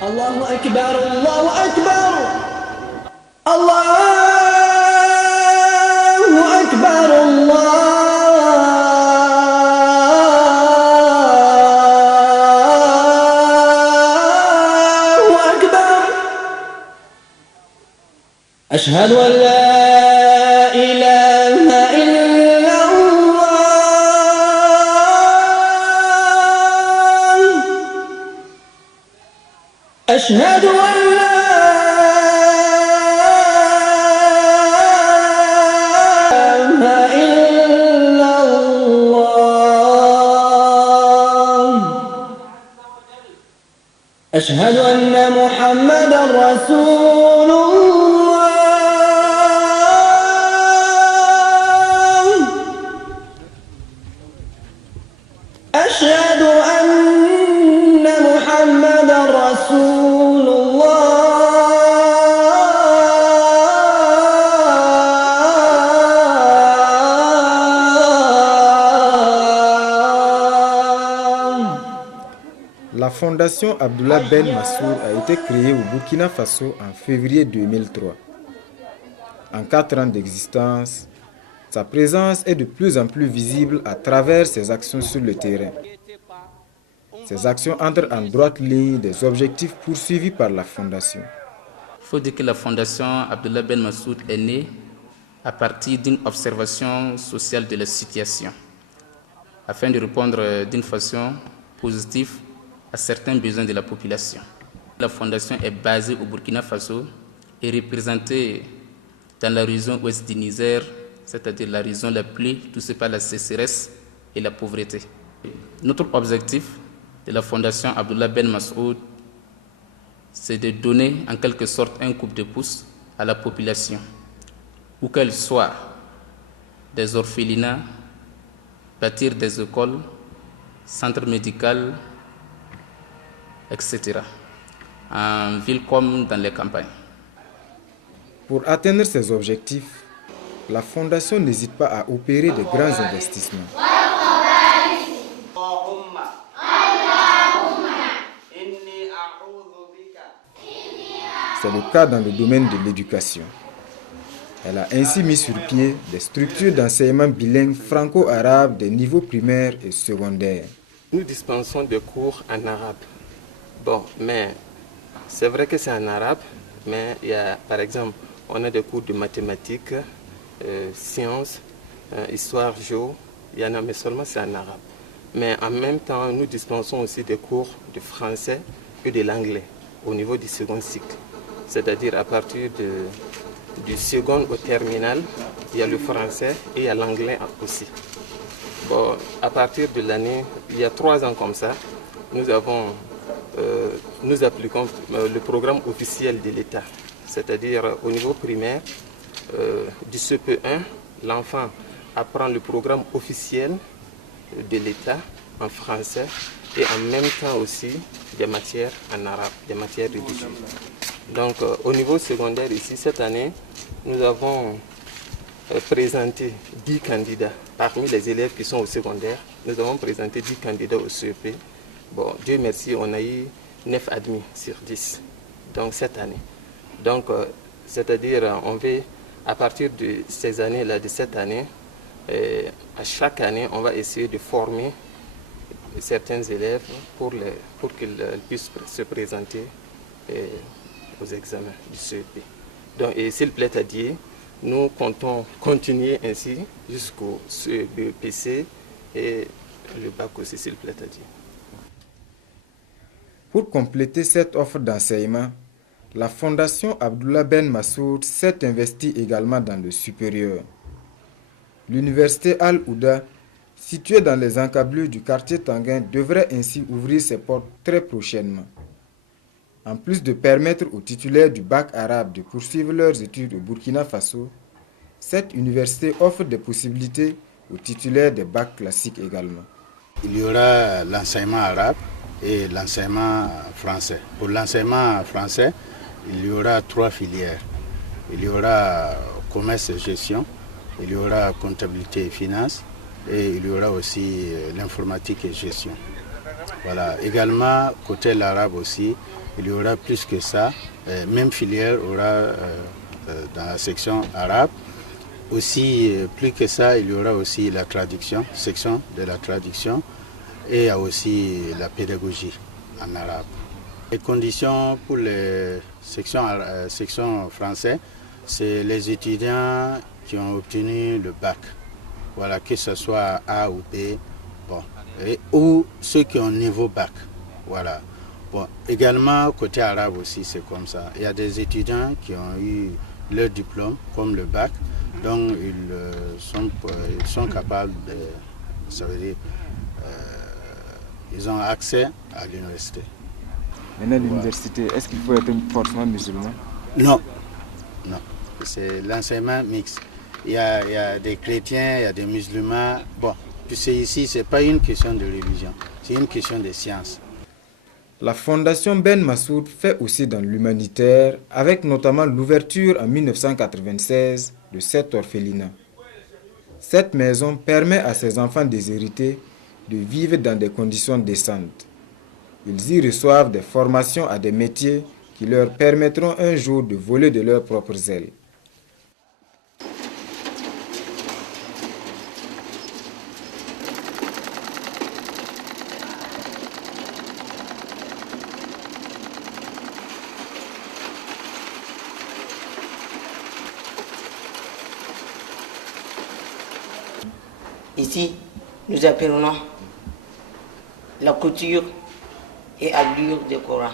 الله أكبر الله أكبر الله أكبر الله أكبر أشهد أن لا إله إلا الله أشهد أن لا إله إلا الله أشهد أن محمدا رسول الله أشهد أن محمدا رسول الله. La fondation Abdullah Ben Massoud a été créée au Burkina Faso en février 2003. En 4 ans d'existence, sa présence est de plus en plus visible à travers ses actions sur le terrain. Ces actions entrent en droite ligne des objectifs poursuivis par la fondation. Il faut dire que la fondation Abdullah Ben Massoud est née à partir d'une observation sociale de la situation, afin de répondre d'une façon positive à certains besoins de la population. La fondation est basée au Burkina Faso et représentée dans la région ouest du Niger, c'est-à-dire la région la plus touchée par la sécheresse et la pauvreté. Notre objectif de la fondation Abdullah Ben Massoud, c'est de donner en quelque sorte un coup de pouce à la population, où qu'elle soit, des orphelinats, bâtir des écoles, centres médicaux, etc., en ville comme dans les campagnes. Pour atteindre ces objectifs, la fondation n'hésite pas à opérer de grands investissements. C'est le cas dans le domaine de l'éducation. Elle a ainsi mis sur pied des structures d'enseignement bilingue franco-arabe des niveaux primaires et secondaires. Nous dispensons des cours en arabe. Bon, mais c'est vrai que c'est en arabe, mais il y a, par exemple, on a des cours de mathématiques, sciences, histoire, géo, il y en a, mais seulement c'est en arabe. Mais en même temps, nous dispensons aussi des cours de français et de l'anglais au niveau du second cycle. C'est-à-dire à partir du second au terminal, il y a le français et il y a l'anglais aussi. Bon, à partir de l'année, il y a 3 ans comme ça, nous appliquons le programme officiel de l'État. C'est-à-dire au niveau primaire, du CP1, l'enfant apprend le programme officiel de l'État en français et en même temps aussi des matières en arabe, des matières religieuses. Donc au niveau secondaire ici, cette année, nous avons présenté 10 candidats. Parmi les élèves qui sont au secondaire, nous avons présenté 10 candidats au CEP. Bon, Dieu merci, on a eu 9 admis sur 10, donc cette année. Donc, c'est-à-dire, on veut, à partir de ces années-là, de cette année, à chaque année, on va essayer de former certains élèves pour qu'ils puissent se présenter aux examens du CEP. Donc, et s'il plaît à Dieu, nous comptons continuer ainsi jusqu'au BEPC et le bac aussi, s'il plaît à Dieu. Pour compléter cette offre d'enseignement, la fondation Abdullah Ben Massoud s'est investie également dans le supérieur. L'université Al-Ouda, située dans les encablures du quartier Tanguin, devrait ainsi ouvrir ses portes très prochainement. En plus de permettre aux titulaires du bac arabe de poursuivre leurs études au Burkina Faso, cette université offre des possibilités aux titulaires des bacs classiques également. Il y aura l'enseignement arabe et l'enseignement français. Pour l'enseignement français, il y aura 3 filières. Il y aura commerce et gestion, il y aura comptabilité et finance, et il y aura aussi l'informatique et gestion. Voilà. Également, côté l'arabe aussi, il y aura plus que ça. Même filière aura dans la section arabe. Aussi, plus que ça, il y aura aussi la traduction, section de la traduction, et il y a aussi la pédagogie en arabe. Les conditions pour les sections français, c'est les étudiants qui ont obtenu le bac, voilà, que ce soit A ou B, bon, ou ceux qui ont niveau bac, voilà. Bon, également, côté arabe aussi, c'est comme ça. Il y a des étudiants qui ont eu leur diplôme, comme le bac, donc ils sont capables de, ça veut dire, ils ont accès à l'université. Maintenant, l'université, est-ce qu'il faut être forcément musulman? Non, non. C'est l'enseignement mixte. Il y a des chrétiens, il y a des musulmans. Bon, tu sais, ici, ce n'est pas une question de religion, c'est une question de science. La Fondation Ben Massoud fait aussi dans l'humanitaire, avec notamment l'ouverture en 1996 de cet orphelinat. Cette maison permet à ces enfants déshérités de vivre dans des conditions décentes. Ils y reçoivent des formations à des métiers qui leur permettront un jour de voler de leurs propres ailes. Ici, nous apprenons la couture et allure du Coran.